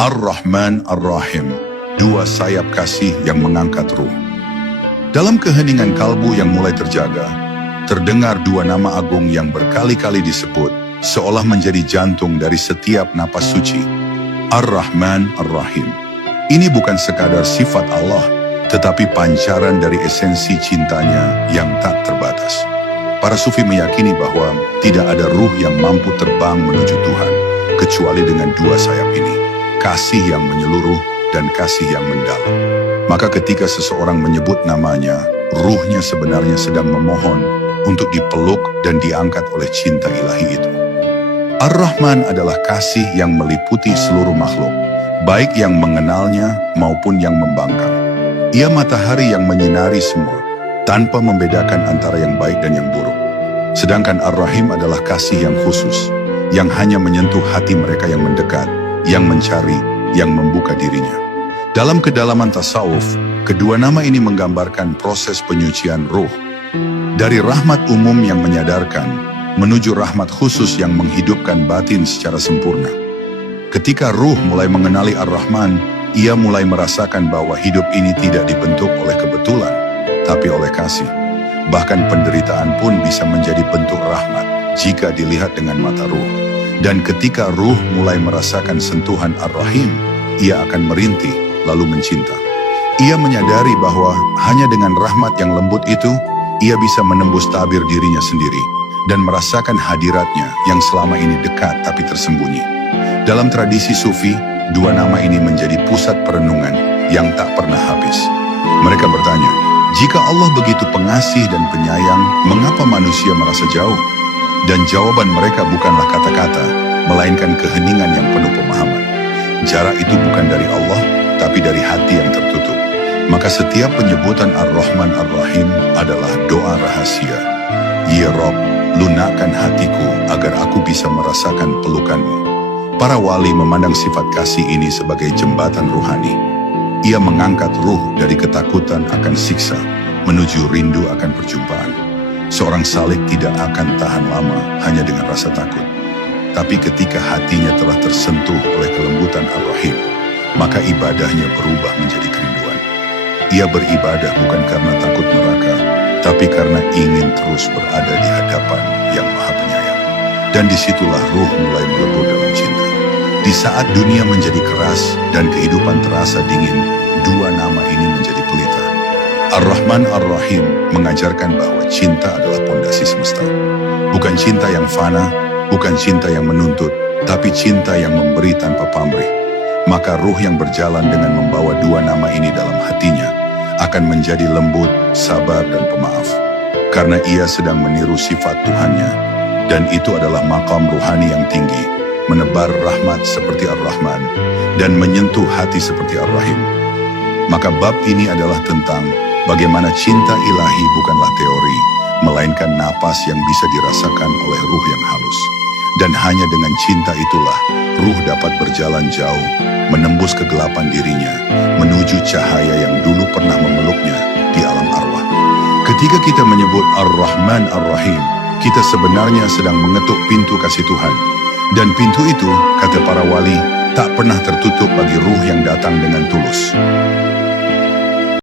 Ar-Rahman Ar-Rahim, dua sayap kasih yang mengangkat ruh. Dalam keheningan kalbu yang mulai terjaga, terdengar dua nama agung yang berkali-kali disebut, seolah menjadi jantung dari setiap napas suci. Ar-Rahman Ar-Rahim. Ini bukan sekadar sifat Allah, tetapi pancaran dari esensi cintanya yang tak terbatas. Para sufi meyakini bahwa tidak ada ruh yang mampu terbang menuju Tuhan, kecuali dengan dua sayap ini, kasih yang menyeluruh dan kasih yang mendalam. Maka ketika seseorang menyebut namanya, ruhnya sebenarnya sedang memohon untuk dipeluk dan diangkat oleh cinta ilahi itu. Ar-Rahman adalah kasih yang meliputi seluruh makhluk, baik yang mengenalnya maupun yang membangkang. Ia matahari yang menyinari semua, tanpa membedakan antara yang baik dan yang buruk. Sedangkan Ar-Rahim adalah kasih yang khusus, yang hanya menyentuh hati mereka yang mendekat, yang mencari, yang membuka dirinya. Dalam kedalaman tasawuf, kedua nama ini menggambarkan proses penyucian ruh. Dari rahmat umum yang menyadarkan, menuju rahmat khusus yang menghidupkan batin secara sempurna. Ketika ruh mulai mengenali Ar-Rahman, ia mulai merasakan bahwa hidup ini tidak dibentuk oleh kebetulan, tapi oleh kasih. Bahkan penderitaan pun bisa menjadi bentuk rahmat jika dilihat dengan mata ruh. Dan ketika ruh mulai merasakan sentuhan Ar-Rahim, ia akan merintih lalu mencinta. Ia menyadari bahwa hanya dengan rahmat yang lembut itu, ia bisa menembus tabir dirinya sendiri dan merasakan hadiratnya yang selama ini dekat tapi tersembunyi. Dalam tradisi sufi, dua nama ini menjadi pusat perenungan yang tak pernah habis. Mereka bertanya, jika Allah begitu pengasih dan penyayang, mengapa manusia merasa jauh? Dan jawaban mereka bukanlah kata-kata, melainkan keheningan yang penuh pemahaman. Jarak itu bukan dari Allah, tapi dari hati yang tertutup. Maka setiap penyebutan Ar-Rahman Ar-Rahim adalah doa rahasia. Ya Rob, lunakkan hatiku agar aku bisa merasakan pelukanmu. Para wali memandang sifat kasih ini sebagai jembatan ruhani. Ia mengangkat ruh dari ketakutan akan siksa, menuju rindu akan perjumpaan. Seorang salik tidak akan tahan lama hanya dengan rasa takut. Tapi ketika hatinya telah tersentuh oleh kelembutan Ar-Rahim, maka ibadahnya berubah menjadi kerinduan. Ia beribadah bukan karena takut neraka, tapi karena ingin terus berada di hadapan yang Maha Penyayang. Dan disitulah ruh mulai melebur dalam cinta. Di saat dunia menjadi keras dan kehidupan terasa dingin, dua nama ini menjadi pelita. Ar-Rahman Ar-Rahim mengajarkan bahwa cinta adalah pondasi semesta. Bukan cinta yang fana, bukan cinta yang menuntut, tapi cinta yang memberi tanpa pamrih. Maka ruh yang berjalan dengan membawa dua nama ini dalam hatinya akan menjadi lembut, sabar, dan pemaaf. Karena ia sedang meniru sifat Tuhannya, dan itu adalah makam ruhani yang tinggi, menebar rahmat seperti Ar-Rahman, dan menyentuh hati seperti Ar-Rahim. Maka bab ini adalah tentang bagaimana cinta ilahi bukanlah teori, melainkan napas yang bisa dirasakan oleh ruh yang halus. Dan hanya dengan cinta itulah, ruh dapat berjalan jauh, menembus kegelapan dirinya, menuju cahaya yang dulu pernah memeluknya di alam arwah. Ketika kita menyebut Ar-Rahman Ar-Rahim, kita sebenarnya sedang mengetuk pintu kasih Tuhan. Dan pintu itu, kata para wali, tak pernah tertutup bagi ruh yang datang dengan tulus.